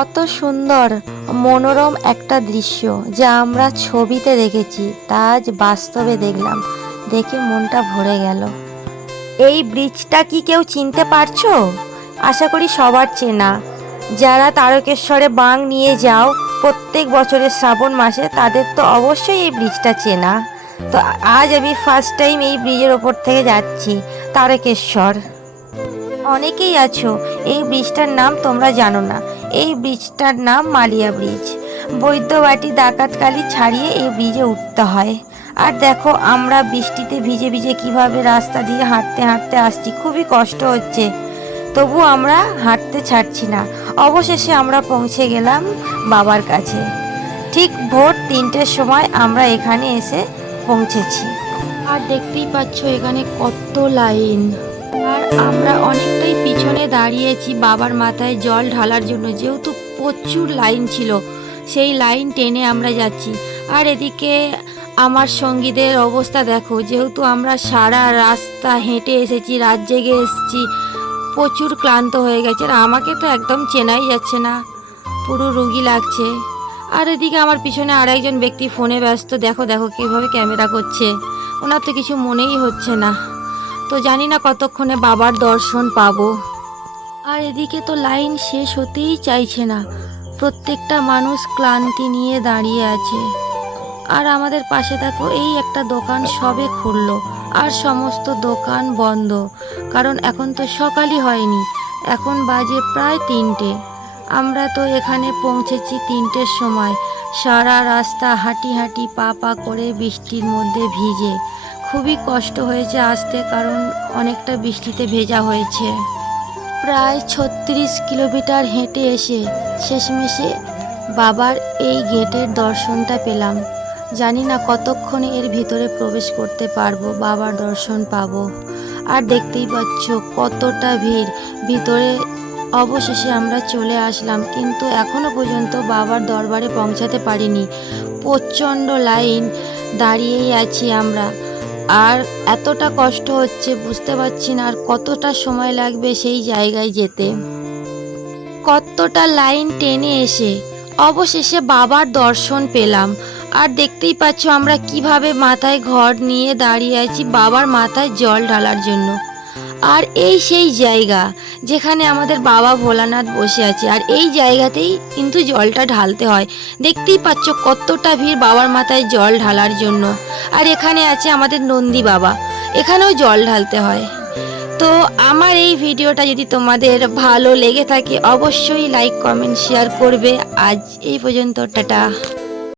কত সুন্দর মনোরম একটা দৃশ্য যা আমরা ছবিতে দেখেছি তা আজ বাস্তবে দেখলাম, দেখে মনটা ভরে গেল। এই ব্রিজটা কি কেউ চিনতে পারছো? আশা করি সবার চেনা। যারা তারকেশ্বরে বাং নিয়ে যাও প্রত্যেক বছরের শ্রাবণ মাসে, তাদের তো অবশ্যই এই ব্রিজটা চেনা। তো আজ আমি ফার্স্ট টাইম এই ব্রিজের ওপর থেকে যাচ্ছি তারকেশ্বর। অনেকেই আছো এই ব্রিজটার নাম তোমরা জানো না। এই ব্রিজটার নাম মালিয়া ব্রিজ। বৈদ্যবাটি ডাকাতকালী ছাড়িয়ে এই ব্রিজে উঠতে হয়। আর দেখো আমরা বৃষ্টিতে ভিজে ভিজে কিভাবে রাস্তা দিয়ে হাঁটতে হাঁটতে আসছি, খুবই কষ্ট হচ্ছে, তবু আমরা হাঁটতে ছাড়ছি না। অবশেষে আমরা পৌঁছে গেলাম বাবার কাছে। ঠিক ভোর 3টের সময় আমরা এখানে এসে পৌঁছেছি। আর দেখতেই পাচ্ছ এখানে কত লাইন। আর আমরা অনেকটাই পিছনে দাঁড়িয়েছি বাবার মাথায় জল ঢালার জন্য, যেহেতু প্রচুর লাইন ছিল, সেই লাইন টেনে আমরা যাচ্ছি। আর এদিকে আমার সঙ্গীদের অবস্থা দেখো, যেহেতু আমরা সারা রাস্তা হেঁটে এসেছি, রাত জেগে এসেছি, প্রচুর ক্লান্ত হয়ে গেছে। আর আমাকে তো একদম চেনাই যাচ্ছে না, পুরো রোগী লাগছে। আর এদিকে আমার পিছনে আর একজন ব্যক্তি ফোনে ব্যস্ত, দেখো দেখো কীভাবে ক্যামেরা করছে, ওনার তো কিছু মনেই হচ্ছে না। তো জানি না কতক্ষণে বাবার দর্শন পাবো। আর এদিকে তো লাইন শেষ হতেই চাইছে না, প্রত্যেকটা মানুষ ক্লান্তি নিয়ে দাঁড়িয়ে আছে। আর আমাদের পাশে দেখো এই একটা দোকান সবে খুললো, আর সমস্ত দোকান বন্ধ, কারণ এখন তো সকালই হয়নি, এখন বাজে প্রায় 3টে। আমরা তো এখানে পৌঁছেছি 3টের সময়। সারা রাস্তা হাঁটি হাঁটি পা পা করে বৃষ্টির মধ্যে ভিজে খুবই কষ্ট হয়েছে আসতে, কারণ অনেকটা বৃষ্টিতে ভেজা হয়েছে। প্রায় 36 কিলোমিটার হেঁটে এসে শেষমেশে বাবার এই গেটের দর্শনটা পেলাম। জানি না কতক্ষণে এর ভিতরে প্রবেশ করতে পারবো, বাবার দর্শন পাবো। আর দেখতেই পাচ্ছ কতটা ভিড় ভিতরে। অবশেষে আমরা চলে আসলাম, কিন্তু এখনো পর্যন্ত বাবার দরবারে পৌঁছাতে পারিনি। প্রচণ্ড লাইন, দাঁড়িয়েই আছি আমরা। আর এতটা কষ্ট হচ্ছে বুঝতে পারছি না আর কতটা সময় লাগবে সেই জায়গায় যেতে। কতটা লাইন টেনে এসে অবশেষে বাবার দর্শন পেলাম। আর দেখতেই পাচ্ছ আমরা কিভাবে মাথায় ঘর নিয়ে দাঁড়িয়ে আছি বাবার মাথায় জল ঢালার জন্য। আর এই সেই জায়গা যেখানে আমাদের বাবা ভোলানাথ বসে আছে, আর এই জায়গাতেই কিন্তু জলটা ঢালতে হয়। দেখতেই পাচ্ছ কতটা ভিড় বাবার মাথায় জল ঢালার জন্য। আর এখানে আছে আমাদের নন্দী বাবা, এখানেও জল ঢালতে হয়। তো আমার এই ভিডিওটা যদি তোমাদের ভালো লেগে থাকে অবশ্যই লাইক কমেন্ট শেয়ার করবে। আজ এই পর্যন্ত, টাটা।